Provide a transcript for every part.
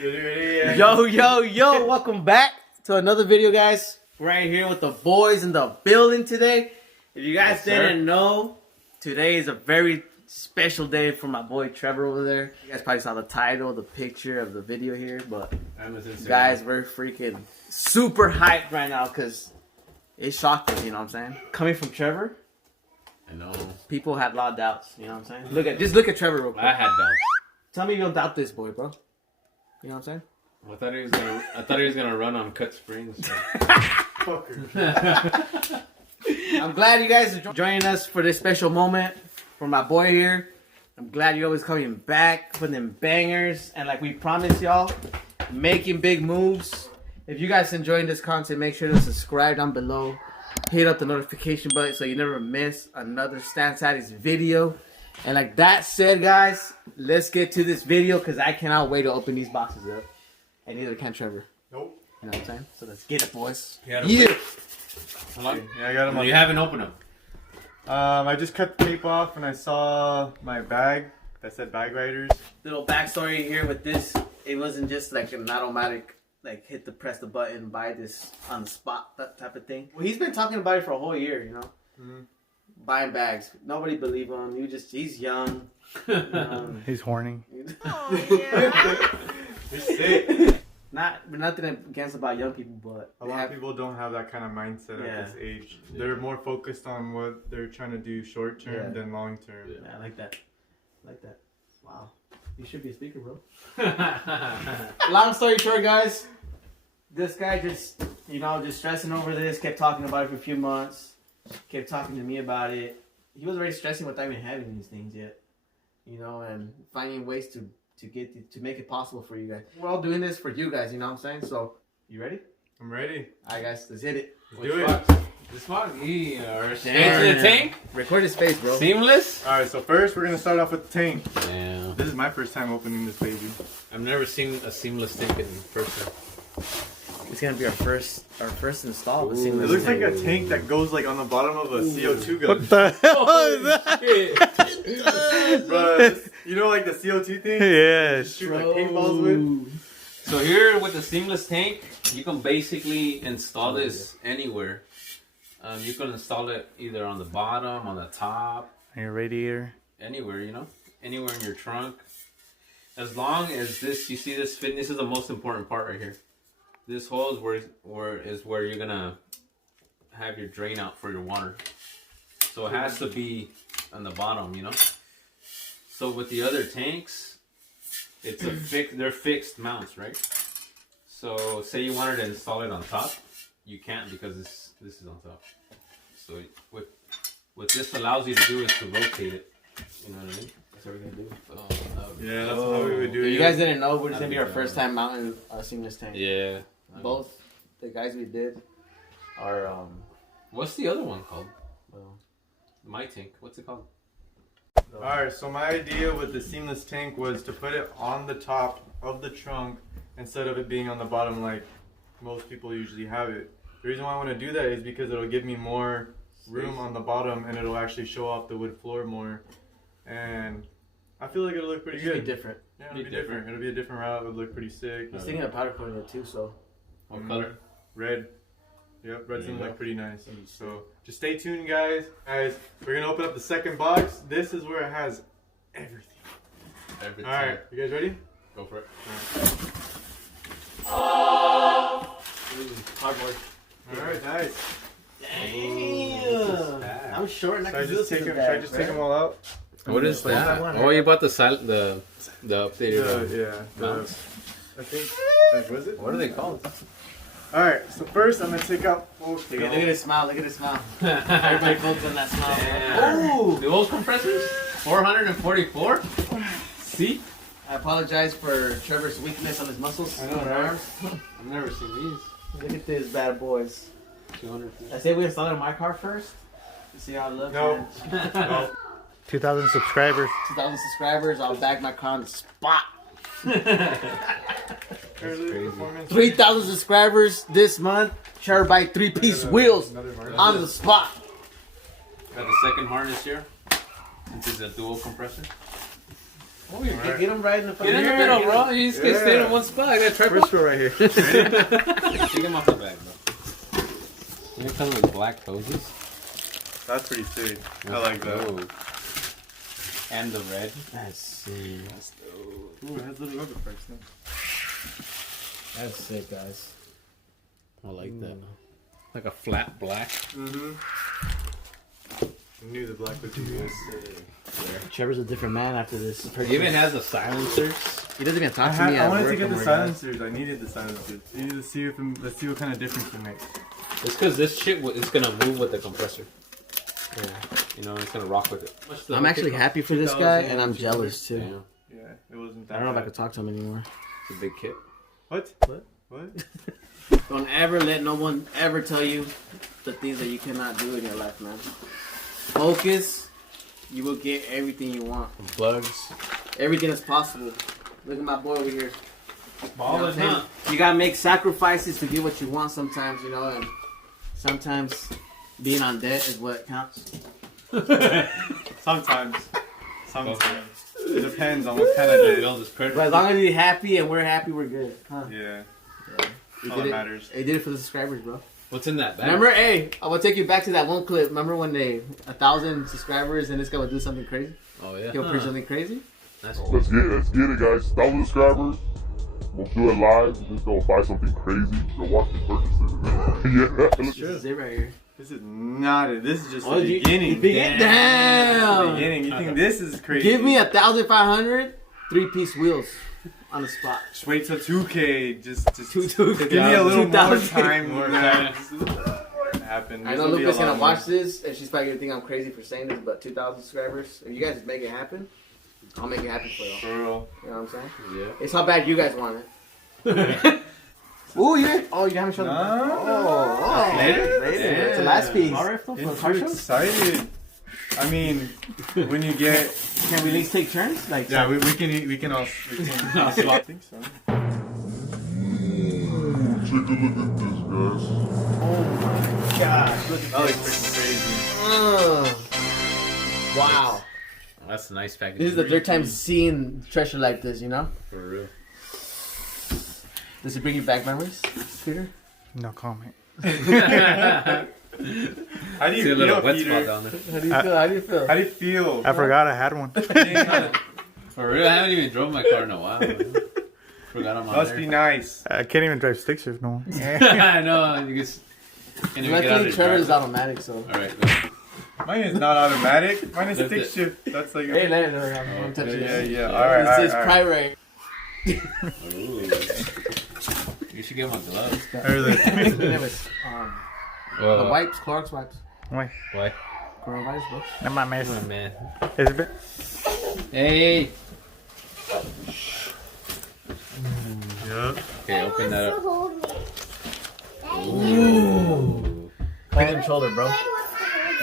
Yo, welcome back to another video, guys. Right here with the boys in the building today. If you guys didn't know, today is a very special day for my boy Trevor over there. You guys probably saw the title, the picture of the video here, but guys, we're freaking super hyped right now because it shocked us, you know what I'm saying? Coming from Trevor, I know. people had a lot of doubts, you know what I'm saying? Just look at Trevor real quick. I had doubts. Tell me you don't doubt this boy, bro. You know what I'm saying? I thought he was gonna run on cut springs. So. I'm glad you guys are joining us for this special moment for my boy here. I'm glad you're always coming back, putting them bangers, and like we promised y'all, making big moves. If you guys enjoying this content, make sure to subscribe down below. Hit up the notification button so you never miss another Stan Saddy's video. And like that said, guys, let's get to this video because I cannot wait to open these boxes up. And neither can Trevor. Nope. You know what I'm saying? So let's get it, boys. Yeah. Yeah, I got them. You haven't opened them. I just cut the tape off and I saw my bag that said Bag Riders. Little backstory here with this. It wasn't just like an automatic, like press the button, buy this on the spot, that type of thing. Well, he's been talking about it for a whole year, you know? Mm-hmm. Buying bags. Nobody believed him. He's young. He's horny. Oh, yeah. You're sick. Nothing against about young people, but A lot of people don't have that kind of mindset at this age. They're more focused on what they're trying to do short term than long term. Yeah, I like that. Wow. You should be a speaker, bro. Long story short, guys. This guy just stressing over this, kept talking about it for a few months, kept talking to me about it. He was already stressing without even having these things yet. You know, and finding ways to make it possible for you guys. We're all doing this for you guys, you know what I'm saying? So, you ready? I'm ready. Alright guys, let's hit it. Let's do it. This one, straight to the tank. Record his face, bro. Seamless. Alright, so first we're going to start off with the tank. Yeah. This is my first time opening this baby. I've never seen a seamless tank in person. It's gonna be our first install. It looks like a tank that goes like on the bottom of a CO2 gun. What the hell is that? Bro, you know like the CO2 thing? Yes. Shoot like paintballs with? So here with the seamless tank, you can basically install this anywhere. You can install it either on the bottom, on the top, On your radiator. anywhere, you know, anywhere in your trunk. As long as this, you see this fit. This is the most important part right here. This hole is where you're gonna have your drain out for your water. So it has to be on the bottom, you know. So with the other tanks, it's they're fixed mounts, right? So say you wanted to install it on top, you can't because this is on top. So what this allows you to do is to rotate it. You know what I mean? That's what we're gonna do. Yeah, that's how we would do it. You guys didn't know, but it's gonna be our first time mounting a seamless tank. Yeah. Both the guys we did are What's the other one called? My tank. What's it called? Alright, so my idea with the seamless tank was to put it on the top of the trunk instead of it being on the bottom like most people usually have it. The reason why I want to do that is because it'll give me more room on the bottom and it'll actually show off the wood floor more. And I feel like it'll look pretty good. It'll be different. Yeah, it'll be different. It'll be a different route. It'll look pretty sick. I was thinking of powder coating it too, so. What color? Red. Yep, red's gonna look pretty nice. So just stay tuned, guys. We're gonna open up the second box. This is where it has everything. Alright, you guys ready? Go for it. Cardboard. Alright, nice. Damn. I'm short and I can do this. Should I just take them all out? What is that? Oh, you bought the updated mounts. I think. Was it? What are they called? Alright, so first I'm gonna take out. Look at this smile. Everybody focus on that smile. Ooh! The old compressors? 444? See? I apologize for Trevor's weakness on his muscles. I know, right? Arms. I've never seen these. Look at these bad boys. 200. I say we install it in my car first. See how it looks. No. No. 2,000 subscribers. 2,000 subscribers. I'll bag my car on the spot. 3,000 subscribers this month. Trevor buy 3-piece wheels on the spot. Got the second harness here. This is a dual compressor. Oh, you can get them right in the Get in the middle, bro. You just can't stay in one spot. I got a tripod. First row right here. Take him off the back, bro. Here comes with black hoses. That's pretty sick. I like that. Oh. And the red. That's sick. That's dope. Ooh, it has little rubber parts now. That's sick, guys. I like that. Like a flat black. Mm-hmm. I knew the black would be good. Trevor's a different man after this. He even has the silencers. He doesn't even talk to me. I at wanted work to get the no more, guys. silencers. I needed the silencers. I needed to see if let's see what kind of difference it makes. It's because this shit is gonna move with the compressor. Yeah. You know, it's gonna rock with it. I'm actually happy for this guy, and I'm jealous too. Yeah. Yeah, it wasn't that I don't know if I bad. could talk to him anymore. It's a big kit. What? What? What? Don't ever let no one ever tell you the things that you cannot do in your life, man. Focus. You will get everything you want. Plugs. Everything is possible. Look at my boy over here. Ballers, You know what I'm saying? You gotta make sacrifices to get what you want sometimes, you know, and sometimes being on debt is what counts. Sometimes. It depends on what kind of day. But as long as you're happy and we're happy, we're good. Huh? Yeah. We All did that it. matters. They did it for the subscribers, bro. What's in that bag? Remember, hey, I will take you back to that one clip. Remember when they 1,000 subscribers and this guy would do something crazy? Oh yeah. He'll preach something crazy? That's Let's get it, guys. 1,000 subscribers. We'll do it live. Just go buy something crazy. Go watch me purchase it. Yeah. This is it right here. This is not it. This is just Oh, the beginning. Damn. The beginning. You think this is crazy? Give me 1,500 3-piece wheels on the spot. Just wait till 2K. Just Two- give me a little more 2,000. time. More Yeah. time. Happen. I know Luca's gonna watch this, and she's probably gonna think I'm crazy for saying this, but 2,000 subscribers. If you guys make it happen, I'll make it happen for y'all. For real. You know what I'm saying? Yeah. It's how bad you guys want it. Ooh, you haven't shown No. the Oh, Later? later. Yeah. It's the last piece. All right, For I'm a car too show? excited. I mean, when you get Can we at least take turns? Like, yeah, we can all I think so. Take a look at this, guys. oh my gosh, look at That looks this. freaking crazy. Wow. That's a nice package. This is the third time seeing treasure like this, you know? For real. Does it bring you back memories, Peter? No comment. How do you See a little feel, wet spot Peter? down there. How do you feel? How do you feel? How do you feel? I forgot I had one. For real, I haven't even drove my car in a while. Man. Forgot I'm on Must there. be nice. I can't even drive stick shift no more. I know. You just can't even get out of Luckily, your Trevor's driveway. automatic, so. All right, go. Mine is not automatic. Mine is Lift stick it. shift. That's like Hey, let it I'm touching yeah, it. yeah. All right, This all is right. private. Ooh. You should get my gloves. It was, the Well, wipes, Clorox wipes. Wait, why? Coronavirus, bro. no mames. Come on, man. Es ve- Hey. Yep. Okay, open that up. Ooh. Clean the shoulder, bro.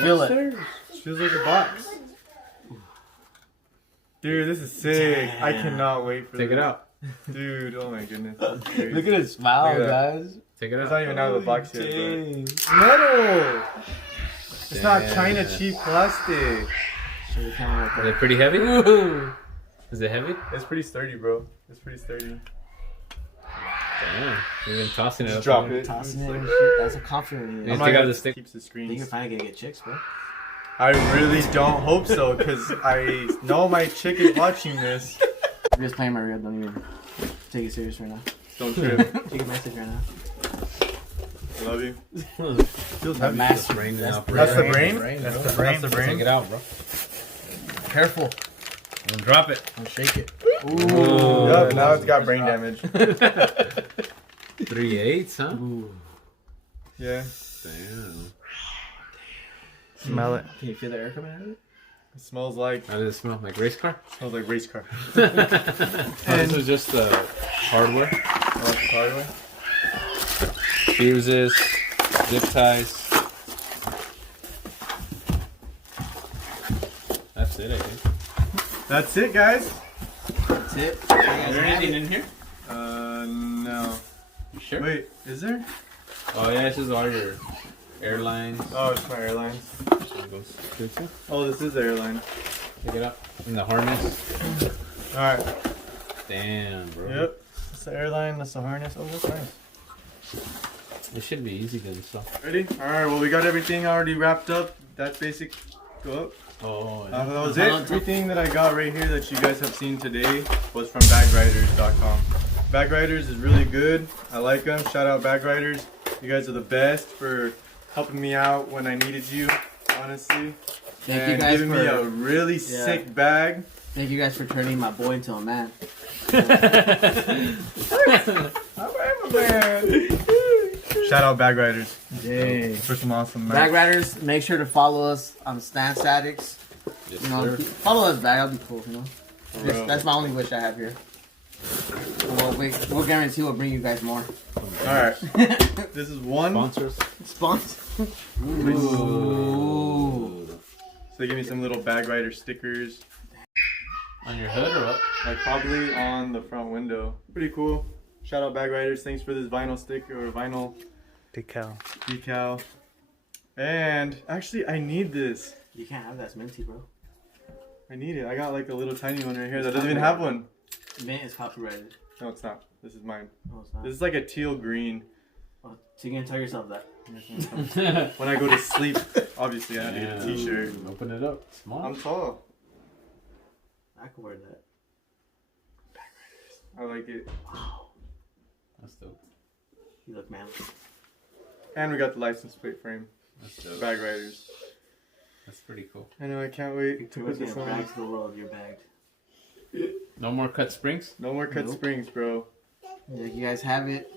Feel it. Feels like a box. Dude, this is sick. I cannot wait for Take this. it out. Dude, oh my goodness. Look at his smile, Look at that. guys. Take it It's out. not even out of the box yet, Dang. but metal. It's not Damn. China cheap plastic. Show the camera Is right it pretty heavy? there. Is it heavy? It's pretty sturdy, bro. It's pretty sturdy. Damn. You've been tossing it up. Just drop there. it. Tossing it and shit. That's a confident You he take is. not out gonna- the stick. Keeps the I think you're screens. finally gonna get chicks, bro. I really don't hope so, because I know my chick is watching this. I'm just playing my real. Don't even take it serious right now. Don't trip. Take a message right now. Love you. Feels The heavy. master. brain That's now, the bro. That's the brain. brain? Brain, That's bro. the brain. That's the Take brain. it out, bro. Careful. Don't drop it. Don't shake it. Ooh. Yep, now it's got brain damage. 3/8, huh? Ooh. Yeah. Damn. Smell it. Can you feel the air coming out of it? It smells like How does it smell? Like race car? race car. This is just the hardware. Hardware. Fuses, zip ties. That's it, I think. That's it, guys. That's it. Is there anything in here? No. You sure? Wait, is there? Oh yeah, this is all your airlines. Oh, it's my airlines. It goes good too. Oh, this is the airline. Take it up. And the harness. All right. Damn, bro. Yep. That's the airline. That's the harness. Oh, that's nice. It should be easy then, so. Ready? All right. Well, we got everything already wrapped up. That's basic. Go up. Oh, That was it. Everything that I got right here that you guys have seen today was from bagriders.com. Bagriders is really good. I like them. Shout out Bagriders. You guys are the best for helping me out when I needed you, honestly. Thank you guys giving me a really sick bag. Thank you guys for turning my boy into a man. Shout out Bagriders. Yay. For some awesome Bag merch. Riders, make sure to follow us on Stance Addicts. Yes, You know, sir. follow us back. That'll be cool. You know, real. that's my only wish I have here. We'll guarantee we'll bring you guys more. Alright. This is one. Sponsors. Sponsor. Ooh. So they give me some little Bagrider stickers. On your hood or what? Like probably on the front window. Pretty cool. Shout out Bagriders. Thanks for this vinyl sticker or vinyl Decal. decal. And actually I need this. You can't have that. It's minty, bro. I need it. I got like a little tiny one right here that doesn't even have one. Mint is copyrighted. No, it's not. This is mine. No, it's not. This is like a teal green. Oh, so you're gonna tell yourself that. When I go to sleep, obviously I have to get a t-shirt. Open it up. Small. I'm tall. I could wear that. I like it. Wow. That's dope. You look manly. And we got the license plate frame. That's dope. Bagriders. That's pretty cool. I know, I can't wait to We're put this gonna on. brag to the world you're bagged. No more cut springs? No more cut Nope. springs, bro. Yeah, you guys have it.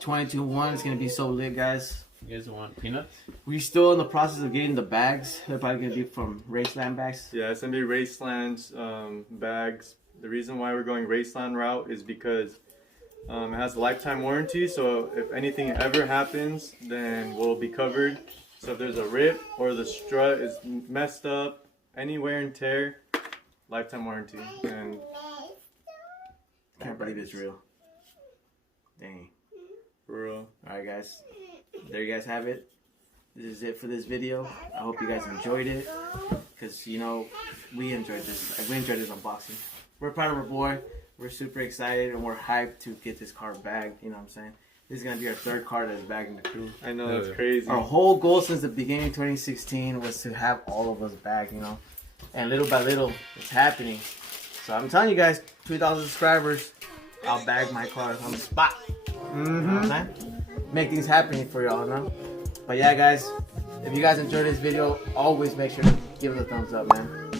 22-1. It's gonna be so lit, guys. You guys want peanuts? We're still in the process of getting the bags. They're probably gonna be from Raceland bags. Yeah, it's gonna be Raceland's bags. The reason why we're going Raceland route is because it has a lifetime warranty. So if anything ever happens, then we'll be covered. So if there's a rip or the strut is messed up, any wear and tear, lifetime warranty. And Can't believe it's real. Dang. for real. Alright, guys. There you guys have it. This is it for this video. I hope you guys enjoyed it. Because, you know, we enjoyed this. We enjoyed this unboxing. We're proud of our boy. We're super excited and we're hyped to get this car bagged. You know what I'm saying? This is going to be our third car that's bagging the crew. I know, that's Yeah. crazy. Our whole goal since the beginning of 2016 was to have all of us back, you know. And little by little, it's happening. So I'm telling you guys, 2,000 subscribers, I'll bag my cars on the spot. You know what I'm saying? Make things happening for y'all, you know? But yeah, guys, if you guys enjoyed this video, always make sure to give it a thumbs up, man.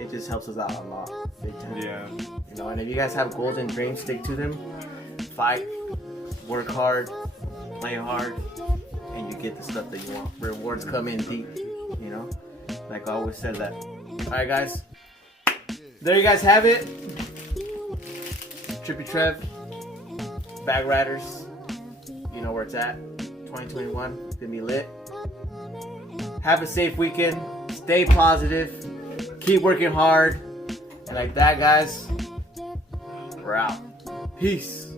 It just helps us out a lot. Big time. Yeah. You know, and if you guys have goals and dreams, stick to them. Fight, work hard, play hard, and you get the stuff that you want. Rewards come in deep, you know? Like I always said that. Alright, guys. There you guys have it. Trippy Trev, Bag Riders. You know where it's at. 2021. It's gonna be lit. Have a safe weekend. Stay positive. Keep working hard. And like that, guys, we're out. Peace.